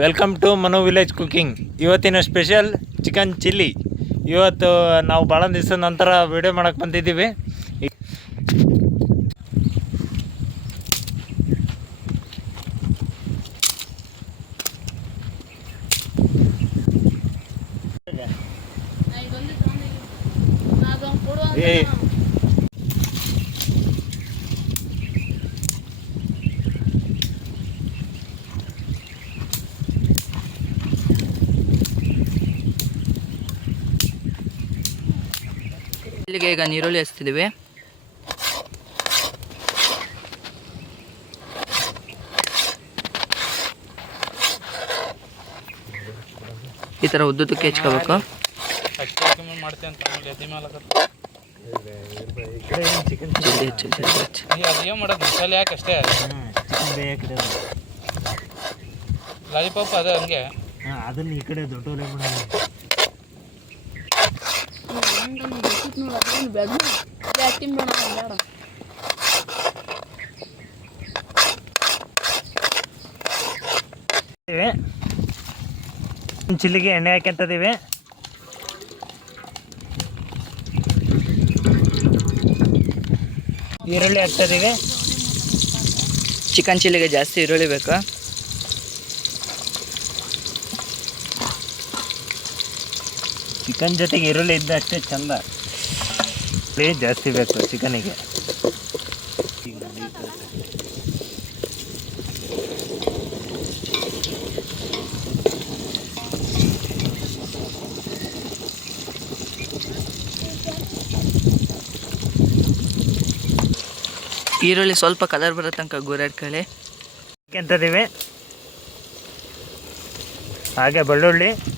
Welcome to Manu village cooking ಇವತ್ತಿನ special chicken chilli ಇವತ್ತು ನಾವು ಭಾಳ ದಿವಸ ನಂತರ ವಿಡಿಯೋ ಮಾಡೋಕ್ಕೆ ಬಂದಿದ್ದೀವಿ. ಏ ಇಲ್ಲಿಗೆ ಈಗ ನೀರುಳ್ಳಿ ಹಚ್ತಿದ್ದೀವಿ ಈ ಥರ ಉದ್ದುದಕ್ಕೆ ಹೆಚ್ಕೋಬೇಕು. ಲಾಲಿಪಾಪ್ ಅದೇ ಹಂಗೆ. ಅದನ್ನ ಈ ಕಡೆ ಮಸಾಲೆ ಚಿಲ್ಲಿಗೆ ಎಣ್ಣೆ ಹಾಕ್ಯಂತದೀವಿ ಈರುಳ್ಳಿ ಹಾಕ್ತದೀವಿ ಚಿಕನ್ ಚಿಲ್ಲಿಗೆ ಜಾಸ್ತಿ ಈರುಳ್ಳಿ ಬೇಕು? ಚಿಕನ್ ಜೊತೆಗೆ ಈರುಳ್ಳಿ ಇದ್ದ ಅಷ್ಟೇ ಚಂದ. ಜಾಸ್ತಿ ಬೇಕು ಚಿಕನಿಗೆ. ಈರುಳ್ಳಿ ಸ್ವಲ್ಪ ಕಲರ್ ಬರೋ ತನಕ ಗುರಾಡ್ಕೊಳ್ಳಿ. ಎಂತದಿವೆ? ಹಾಗೆ ಬೆಳ್ಳುಳ್ಳಿ.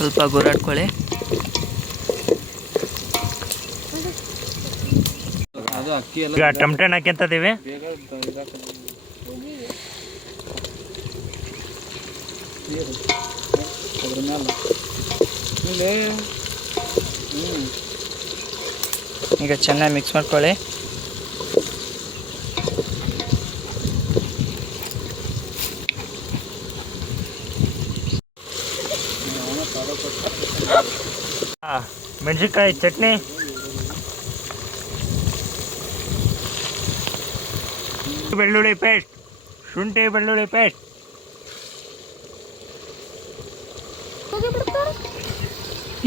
ಸ್ವಲ್ಪ ಗೋರಾಡ್ಕೊಳ್ಳಿ. ಈಗ ಟಮಟೆ ಹಾಕ್ಯಂತದೀವಿ ಈಗ ಚೆನ್ನಾಗಿ ಮಿಕ್ಸ್ ಮಾಡ್ಕೊಳ್ಳಿ. ಮೆಣಸಿನ್ಕಾಯಿ ಚಟ್ನಿ. ಬೆಳ್ಳುಳ್ಳಿ ಪೇಸ್ಟ್ ಶುಂಠಿ ಬೆಳ್ಳುಳ್ಳಿ ಪೇಸ್ಟ್.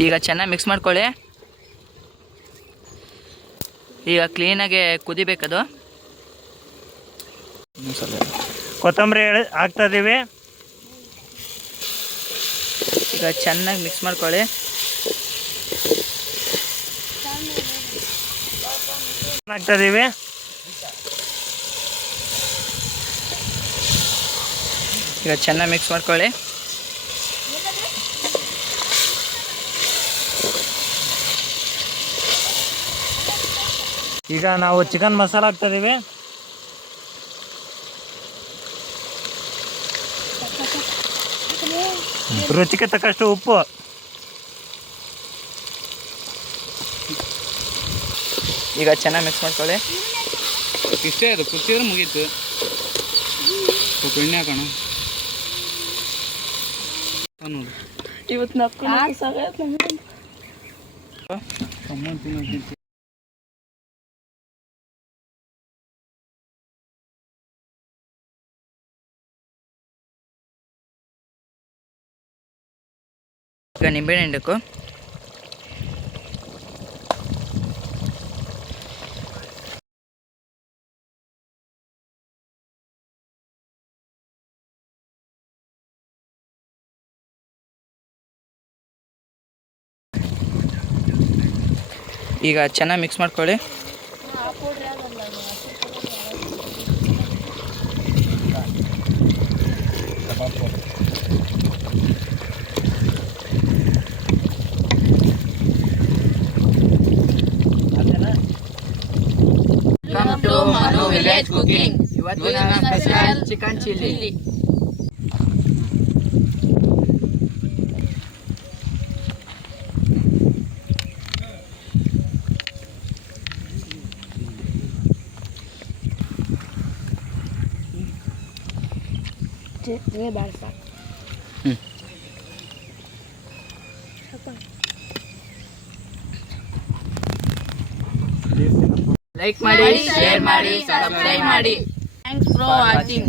ಈಗ ಚೆನ್ನಾಗಿ ಮಿಕ್ಸ್ ಮಾಡ್ಕೊಳ್ಳಿ. ಈಗ ಕ್ಲೀನಾಗೆ ಕುದಿಬೇಕದು. ಕೊತ್ತಂಬರಿ ಹಾಕ್ತಾ ಹಾಕ್ತದೀವಿ ಈಗ ಚೆನ್ನಾಗಿ ಮಿಕ್ಸ್ ಮಾಡ್ಕೊಳ್ಳಿ. ಹಾಕ್ತಾಯಿದ್ದೀವಿ ಈಗ ಚೆನ್ನಾಗಿ ಮಿಕ್ಸ್ ಮಾಡ್ಕೊಳ್ಳಿ. ಈಗ ನಾವು ಚಿಕನ್ ಮಸಾಲ ಹಾಕ್ತದೀವಿ ರುಚಿಗೆ ತಕ್ಕಷ್ಟು ಉಪ್ಪು. ಈಗ ಚೆನ್ನಾಗಿ ಮಿಕ್ಸ್ ಮಾಡ್ಕೊಳ್ಳಿ. ಇಷ್ಟೇ ಅದು ಕುದಿಸಿದ್ರೆ ಮುಗೀತು. ಸ್ವಲ್ಪ ಎಣ್ಣೆ ಹಾಕೋಣ. ಇವತ್ತು ನಕ್ಕ ಈಗ ನಿಂಬೆಹಣ್ಣು ಹಿಂಡಕು ಈಗ ಚೆನ್ನಾಗಿ ಮಿಕ್ಸ್ ಮಾಡ್ಕೊಳ್ಳಿ. veg cooking. Iwatu na special chicken chili. Ini barista. Hmm. Apa? Like ಮಾಡಿ ಶೇರ್ ಮಾಡಿ ಸಬ್ಸ್ಕ್ರೈಬ್ ಮಾಡಿ. Thanks for watching